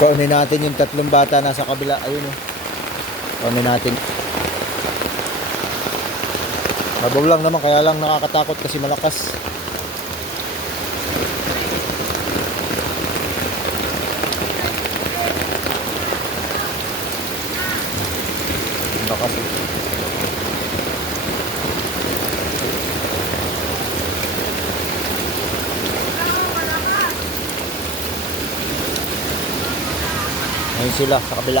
Kaunin natin yung tatlong bata nasa kabila. Ayun o. Kaunin natin. Mabaw lang naman, kaya lang nakakatakot kasi malakas. Lakas. Ayun sila sa kabila.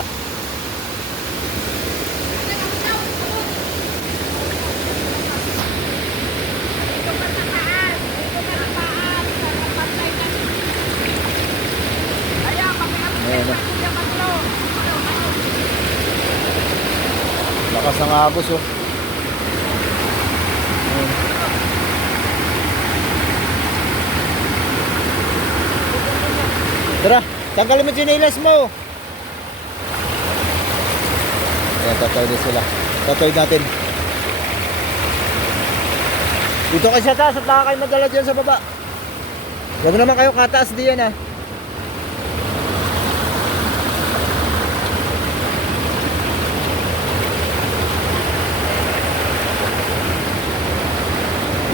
Ayan. Lakas ng agos oh. Ayan. Tara, tanggalin mo chinelas mo. Ayan, tatawid na sila. Tatawid natin. Dito kayo sa taas at baka kayo madala dyan sa baba. Huwag naman kayo kataas diyan ah.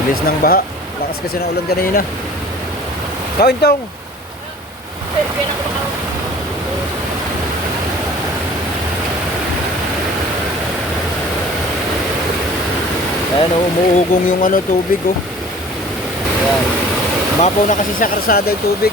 Bilis ng baha. Lakas kasi ng ulan kanina. Kawintong! Ayan o, umuugong yung tubig oh. Ayan. Mapaw na kasi sa karsada yung tubig.